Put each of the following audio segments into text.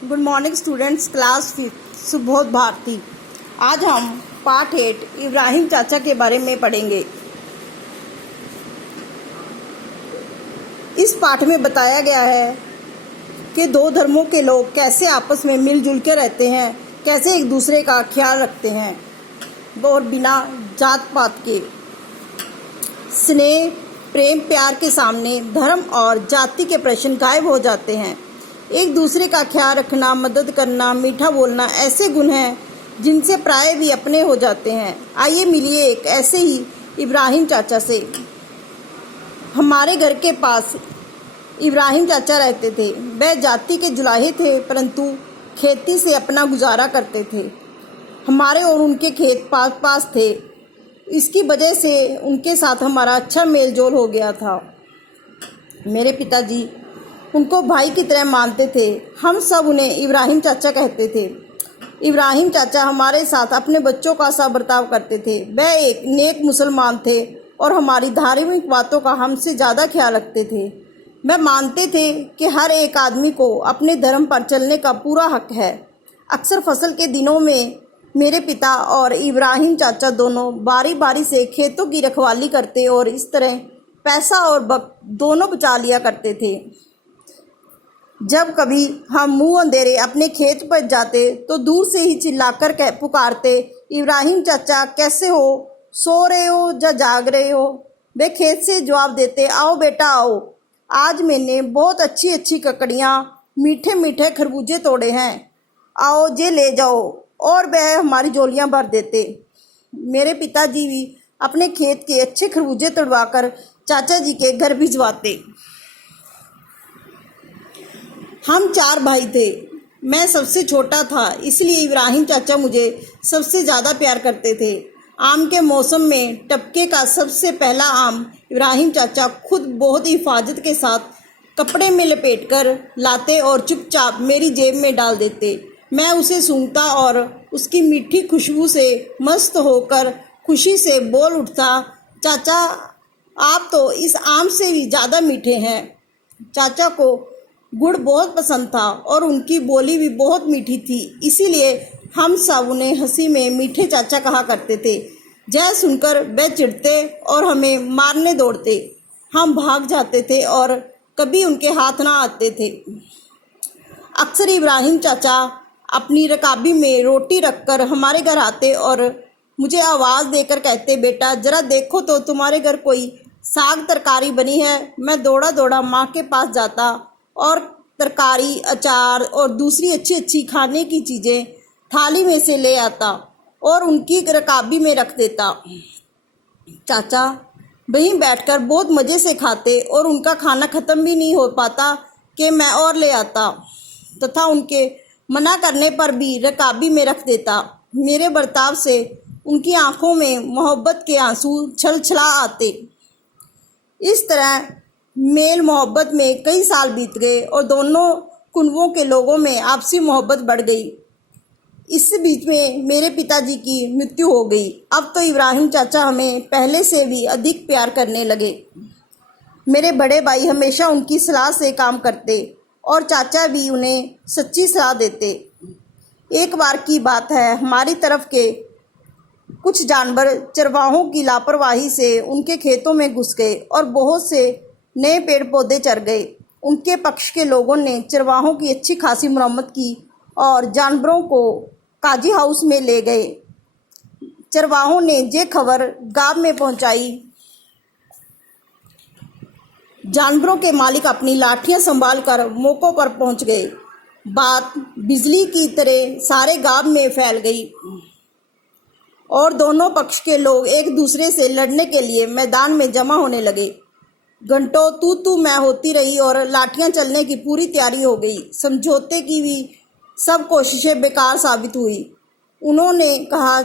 Good morning students, class 5 Subodh Bharti. आज हम part 8 Ibrahim चाचा के बारे में पढ़ेंगे। इस पाठ में बताया गया है कि दो धर्मों के लोग कैसे आपस में मिलजुल के रहते हैं, कैसे एक दूसरे का ख्याल रखते हैं और बिना जात पात के। स्नेह, प्रेम, प्यार के सामने धर्म और जाति के प्रश्न गायब हो जाते हैं। एक दूसरे का ख्याल रखना, मदद करना, मीठा बोलना ऐसे गुण हैं जिनसे प्राय भी अपने हो जाते हैं। आइए मिलिए एक ऐसे ही इब्राहिम चाचा से। हमारे घर के पास इब्राहिम चाचा रहते थे। वह जाति के जुलाहे थे, परंतु खेती से अपना गुजारा करते थे। हमारे और उनके खेत पास पास थे। इसकी वजह से उनके साथ हमारा अच्छा मेल जोल हो गया था। मेरे पिताजी उनको भाई की तरह मानते थे। हम सब उन्हें इब्राहिम चाचा कहते थे। इब्राहिम चाचा हमारे साथ अपने बच्चों का सा बर्ताव करते थे। वह एक नेक मुसलमान थे और हमारी धार्मिक बातों का हमसे ज़्यादा ख्याल रखते थे। वह मानते थे कि हर एक आदमी को अपने धर्म पर चलने का पूरा हक है। अक्सर फसल के दिनों में मेरे पिता और इब्राहिम चाचा दोनों बारी बारी से खेतों की रखवाली करते और इस तरह पैसा और वक्त दोनों बचा लिया करते थे। जब कभी हम मुंह अंधेरे अपने खेत पर जाते तो दूर से ही चिल्लाकर पुकारते, इब्राहिम चाचा कैसे हो, सो रहे हो या जाग रहे हो। वे खेत से जवाब देते, आओ बेटा आओ, आज मैंने बहुत अच्छी अच्छी ककड़ियाँ, मीठे मीठे खरबूजे तोड़े हैं, आओ ये ले जाओ। और वह हमारी झोलियाँ भर देते। मेरे पिताजी भी अपने खेत के अच्छे खरबूजे तोड़वाकर चाचा जी के घर भिजवाते। हम 4 भाई थे। मैं सबसे छोटा था, इसलिए इब्राहिम चाचा मुझे सबसे ज़्यादा प्यार करते थे। आम के मौसम में टपके का सबसे पहला आम इब्राहिम चाचा खुद बहुत ही हिफाजत के साथ कपड़े में लपेटकर लाते और चुपचाप मेरी जेब में डाल देते। मैं उसे सूंघता और उसकी मीठी खुशबू से मस्त होकर खुशी से बोल उठता, चाचा आप तो इस आम से भी ज़्यादा मीठे हैं। चाचा को गुड़ बहुत पसंद था और उनकी बोली भी बहुत मीठी थी, इसीलिए हम सब उन्हें हंसी में मीठे चाचा कहा करते थे। यह सुनकर वे चिढ़ते और हमें मारने दौड़ते। हम भाग जाते थे और कभी उनके हाथ ना आते थे। अक्सर इब्राहिम चाचा अपनी रकाबी में रोटी रखकर हमारे घर आते और मुझे आवाज़ देकर कहते, बेटा जरा देखो तो तुम्हारे घर कोई साग तरकारी बनी है। मैं दौड़ा दौड़ा माँ के पास जाता और तरकारी, अचार और दूसरी अच्छी अच्छी खाने की चीज़ें थाली में से ले आता और उनकी रकाबी में रख देता। चाचा वहीं बैठकर बहुत मज़े से खाते और उनका खाना ख़त्म भी नहीं हो पाता कि मैं और ले आता तथा उनके मना करने पर भी रकाबी में रख देता। मेरे बर्ताव से उनकी आंखों में मोहब्बत के आंसू छलछला आते। इस तरह मेल मोहब्बत में कई साल बीत गए और दोनों कुनबों के लोगों में आपसी मोहब्बत बढ़ गई। इस बीच में मेरे पिताजी की मृत्यु हो गई। अब तो इब्राहिम चाचा हमें पहले से भी अधिक प्यार करने लगे। मेरे बड़े भाई हमेशा उनकी सलाह से काम करते और चाचा भी उन्हें सच्ची सलाह देते। एक बार की बात है, हमारी तरफ के कुछ जानवर चरवाहों की लापरवाही से उनके खेतों में घुस गए और बहुत से नए पेड़ पौधे चर गए। उनके पक्ष के लोगों ने चरवाहों की अच्छी खासी मरम्मत की और जानवरों को काजी हाउस में ले गए। चरवाहों ने ये खबर गांव में पहुंचाई। जानवरों के मालिक अपनी लाठियां संभालकर मौकों पर पहुंच गए। बात बिजली की तरह सारे गांव में फैल गई और दोनों पक्ष के लोग एक दूसरे से लड़ने के लिए मैदान में जमा होने लगे। घंटों तू मैं होती रही और लाठियां चलने की पूरी तैयारी हो गई। समझौते की भी सब कोशिशें बेकार साबित हुई। उन्होंने कहा,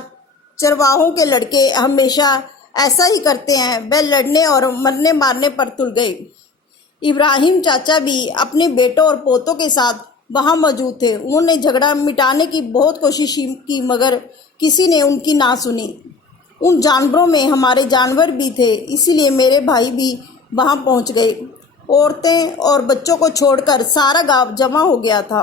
चरवाहों के लड़के हमेशा ऐसा ही करते हैं। वे लड़ने और मरने मारने पर तुल गए। इब्राहिम चाचा भी अपने बेटों और पोतों के साथ वहाँ मौजूद थे। उन्होंने झगड़ा मिटाने की बहुत कोशिश की, मगर किसी ने उनकी ना सुनी। उन जानवरों में हमारे जानवर भी थे, इसलिए मेरे भाई भी वहाँ पहुँच गए। औरतें और बच्चों को छोड़कर सारा गांव जमा हो गया था।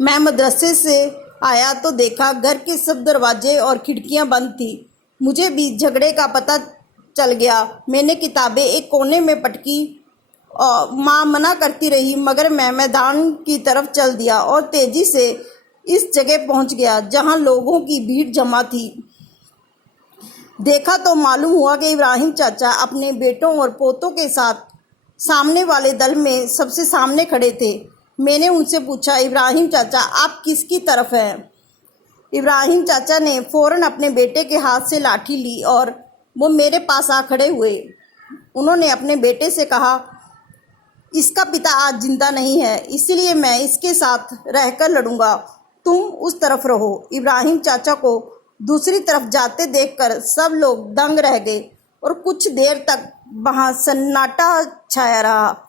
मैं मदरसे से आया तो देखा घर के सब दरवाजे और खिड़कियां बंद थी। मुझे भी झगड़े का पता चल गया। मैंने किताबें एक कोने में पटकी और माँ मना करती रही, मगर मैं मैदान की तरफ चल दिया और तेजी से इस जगह पहुंच गया जहां लोगों की भीड़ जमा थी। देखा तो मालूम हुआ कि इब्राहिम चाचा अपने बेटों और पोतों के साथ सामने वाले दल में सबसे सामने खड़े थे। मैंने उनसे पूछा, इब्राहिम चाचा आप किसकी तरफ हैं? इब्राहिम चाचा ने फौरन अपने बेटे के हाथ से लाठी ली और वो मेरे पास आ खड़े हुए। उन्होंने अपने बेटे से कहा, इसका पिता आज जिंदा नहीं है, इसलिए मैं इसके साथ रहकर लड़ूंगा, तुम उस तरफ रहो। इब्राहिम चाचा को दूसरी तरफ जाते देखकर सब लोग दंग रह गए और कुछ देर तक वहां सन्नाटा छाया रहा।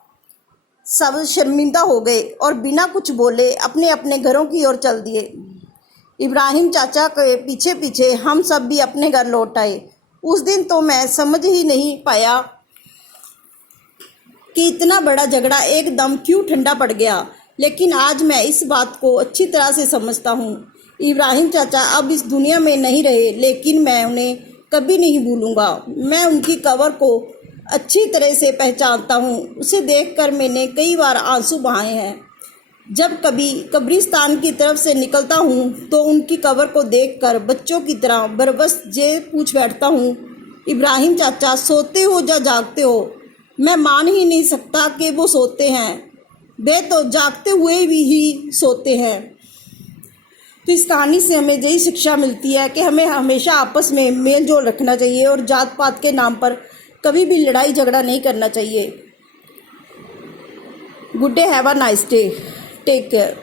सब शर्मिंदा हो गए और बिना कुछ बोले अपने अपने घरों की ओर चल दिए। इब्राहिम चाचा के पीछे पीछे हम सब भी अपने घर लौट आए। उस दिन तो मैं समझ ही नहीं पाया कि इतना बड़ा झगड़ा एकदम क्यों ठंडा पड़ गया, लेकिन आज मैं इस बात को अच्छी तरह से समझता हूँ। इब्राहिम चाचा अब इस दुनिया में नहीं रहे, लेकिन मैं उन्हें कभी नहीं भूलूंगा। मैं उनकी कब्र को अच्छी तरह से पहचानता हूँ। उसे देखकर मैंने कई बार आंसू बहाए हैं। जब कभी कब्रिस्तान की तरफ से निकलता हूँ तो उनकी कब्र को देखकर बच्चों की तरह बरबस ये पूछ बैठता हूँ, इब्राहिम चाचा सोते हो या जागते हो? मैं मान ही नहीं सकता कि वो सोते हैं, वे तो जागते हुए भी ही सोते हैं। तो इस कहानी से हमें यही शिक्षा मिलती है कि हमें हमेशा आपस में मेल जोल रखना चाहिए और जात पात के नाम पर कभी भी लड़ाई झगड़ा नहीं करना चाहिए। Good day, have a nice day, take care.